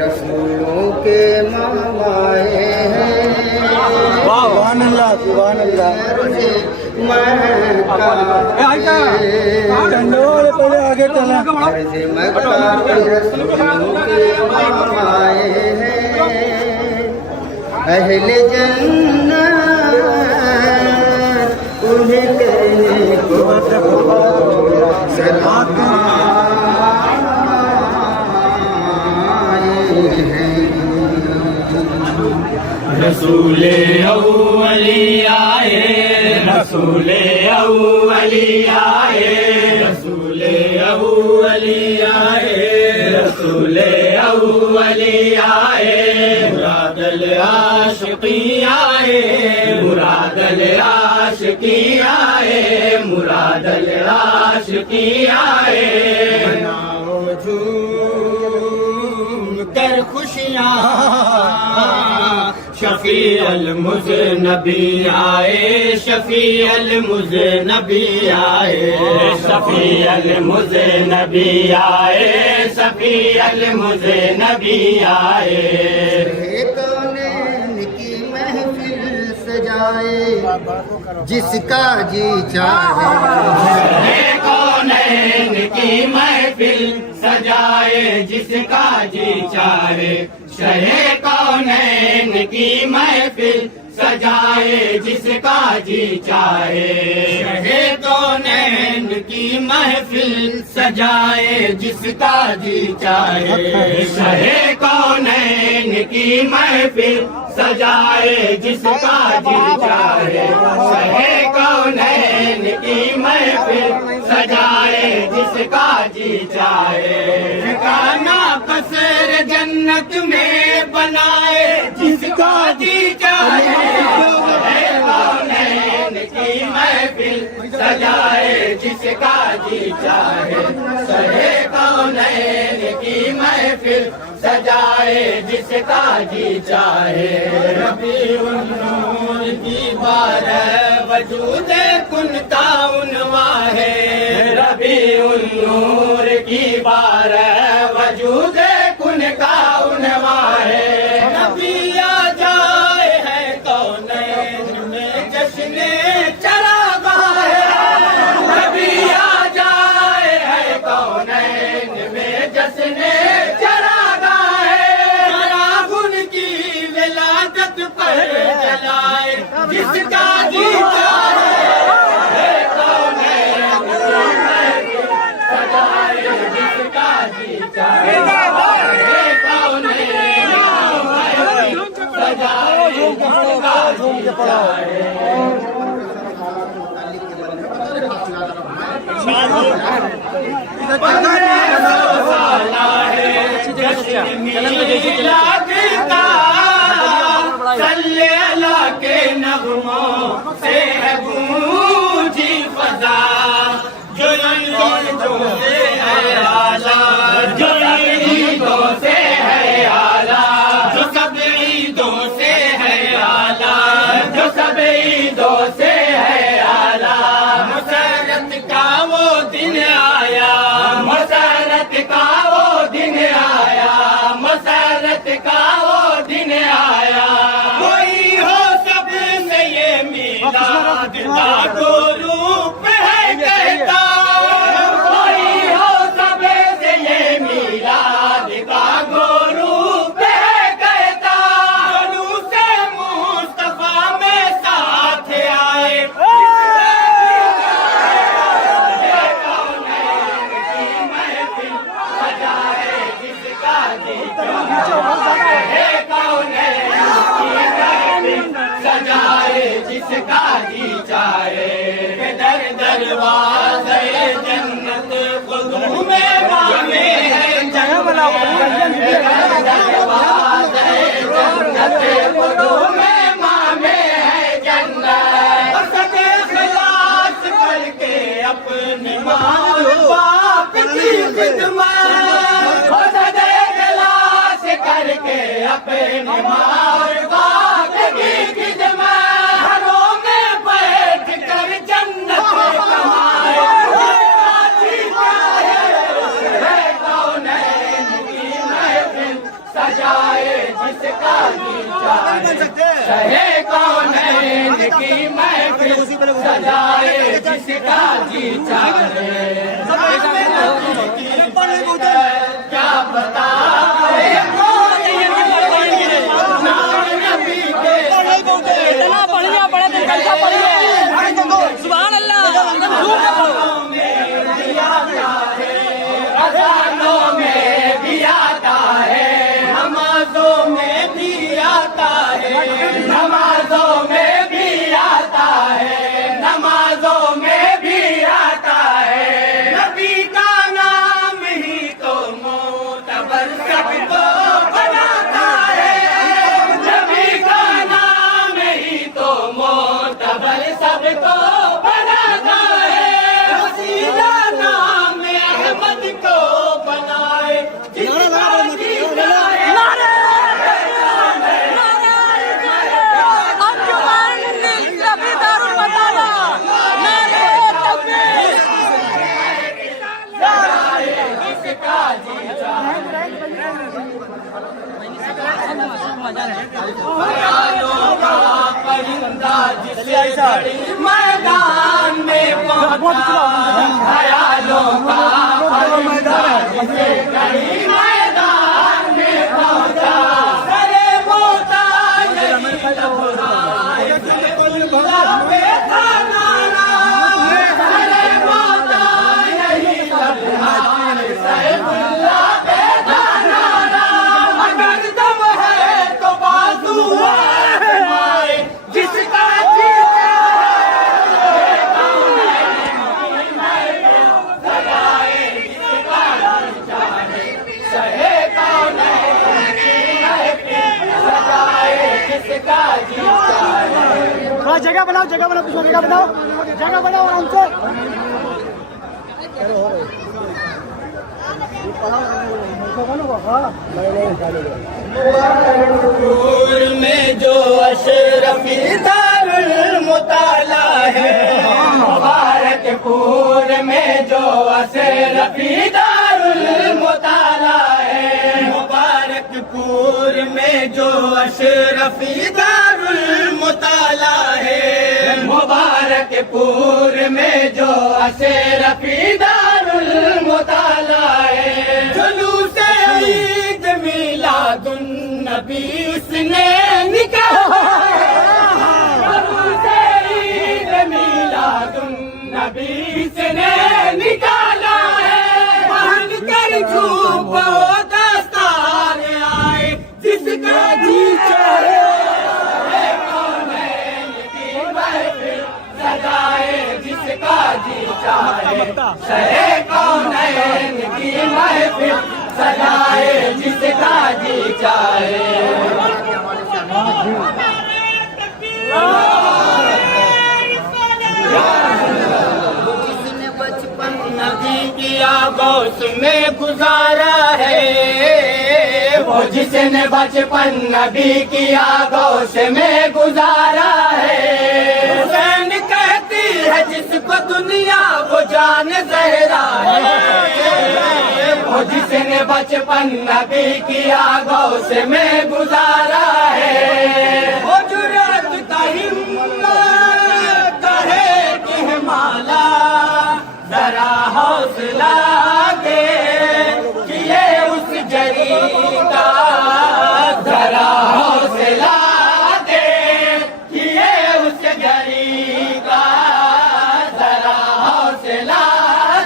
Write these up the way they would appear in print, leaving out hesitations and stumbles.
रसूलों के मामाए हैं। आगे चला अहले जन्नत उन्हें करने को सलाम रसूले अव्वली आए, रसूले अव्वली आए, रसूले अव्वली आए, रसूले अव्वली आए, मुरादल आशिकी आए, मुरादल आशिकी आए, मुरादल आशिकी आए। मनाओ झूम कर खुशियाँ, शफी अल मुज़नबी आए, शफी अल मुज़नबी आए, शफी अल मुज़नबी आए, शफी अल मुज़नबी आए। कौनैन की महफिल सजाए जिसका जी चाहे, कौनैन की महफिल सजाए जिसका जी चाहे, शहे कौनैन की महफिल सजाए जिसका जी चाहे, शहे कौनैन की महफिल सजाए जिसका जी चाहे, शहे कौनैन की महफिल सजाए जिसका जी चाहे, शहे कौनैन की महफिल सजाए जिसका जी चाहे। ठिकाना कसर जन्नत में बनाए जिसका जी चाहे, कौनैन की महफिल सजाए जिसका जी चाहे, सहे कौनैन की महफिल सजाए जिसका जी चाहे। रबीउन नूर की बारह वजूद कुनता उनवा है, रबीउन नूर की बारह वजूद कुन का उनवा है। नबी आ जाए है कौनैन में जश्ने चरागा है, नबी आ जाए है कौनैन में जश्ने चरागा है। चरागुन की विलादत पर जलाए जिसका जी चाहे, कौनैन सजाए जिसका जी चाहे, सल्ले अला के नगमों से है गूंजी फजा, जो ईदों से है आला, जो ईदों से है आला, जो सब ईदों से है आला, जो सब ईदों से है आला। मसरत का वो दिन आया, मसरत का वो दिन आया, मसरत का वो दिन आया। कोई हो सबसे ये मीलाद का तो रूप है कहता, कोई हो सबसे ये मीलाद का गो रूप है कहता। जुलूस मुस्तफा में साथ आए जिसका जी चाहे, सजाए जिसका जी चाहे। दर दरवाज़े जन्नत खुदू में मामे है दरवाज़े जन्नत खुदू में मामे है जन्नत। सदे खलास करके अपनी माँ बाप की खिदमत, सदे खलास करके अपनी माँ बाप की खिदमत। घरों में बैठ कर जन्नत कमाए चाहे क्या बताए इतना बढ़िया बड़ा दिन कैसा पढ़िए सुभान अल्लाह अज़ानों में भी आता है नमाजों में भी आता है नमाजों में भी आता है नमाजों में भी आता है नबी का नाम ही तो मोतबर सबको बनाता है नबी का नाम ही तो मोतबर सबको बनाता है वसीला नाम अहमद को बनाए जिसका जी जाए ख्यालों का परिंदा जिसे घड़ी मैदान में पहुंचा ख्यालों का परिंदा जिसे घड़ी मैदान में पहुंचा सरे मोता यही लबराए लबे था नाना सरे मोता यही लबराए सरे लबे था नाना अगर दम है तो बाजू आए जिसका जी थोड़ा जगह बनाओ पीछे जगह बनाओ आराम से नूर में जो अशरफी दारुल मुताला है मुबारकपुर में जो अशरफी दारुल मुताला है मुबारकपुर में जो अशरफी दारुल मुताला है मुबारकपुर में जो अशरफी दारुल मुताला है जुलूस ईद मिलादुन नबी उसने निकाला जुलूस ईद मिलादुन नबी उसने निकाला है भाग कर झूम दस्तार आए जिसका जी चाहे जिसका जी चाहे सहे कौनैन की महफिल सजाए जिसका जी चाहे जिसने बचपन नदी की आगोश में गुजारा है वो जिसने बचपन नबी की आगोश में गुजारा है हुसैन कहती है जिसको दुनिया वो जान जहरा है वो जिसने बचपन नबी की आगोश में गुजारा है वो जुर्रत का हिम्मत कहे कि माला जरा हौसला दे कि ये उस जरी का जरा हौसला दे कि ये उस जरी का जरा हौसला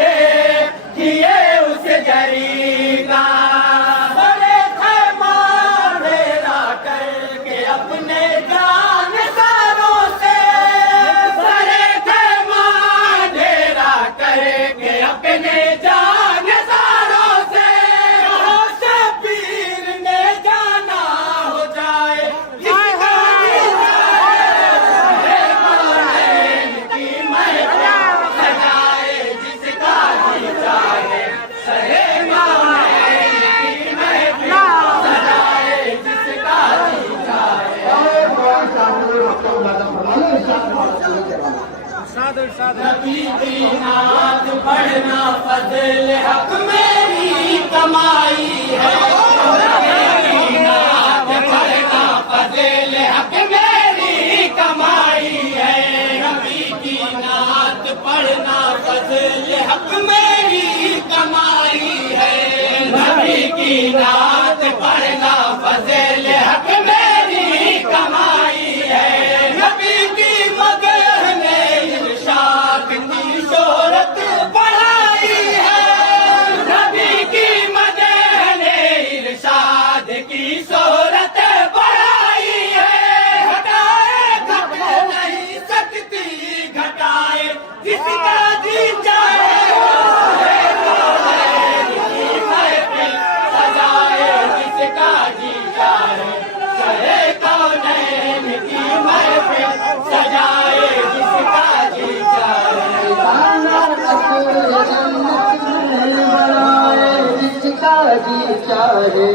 दे कि ये उस जरी का बड़े खैमा मेरा करके अपने जान सारों से बड़े खैमा डेरा करके अपने जान सारों से कहाँ से पीर ने जाना हो जाए जिसका जी चाहे कौनैन की महफिल सजाए जिसका जी चाहे सहे कौनैन की महफिल सजाए जिसका जी चाहे नबी की नात पढ़ना फजल हक मेरी कमाई है नबी की नात पढ़ना फजल हक मेरी कमाई है नबी की नात पढ़ना फजल हक मेरी कमाई है। नबी की नात पढ़ना फजल हक मेरी कमाई है। नबी की मदह ने इरशाद की शोहरत बढ़ाई है। नबी की मदह ने इरशाद की शोहरत बढ़ाई है। घटाए घट नहीं सकती घटाए जिसका जी चाहे सजाए जिसका जी चाहे चले कौनैन की महफिल सजाए जिसका जी चाहे। जिसका जी चाहे।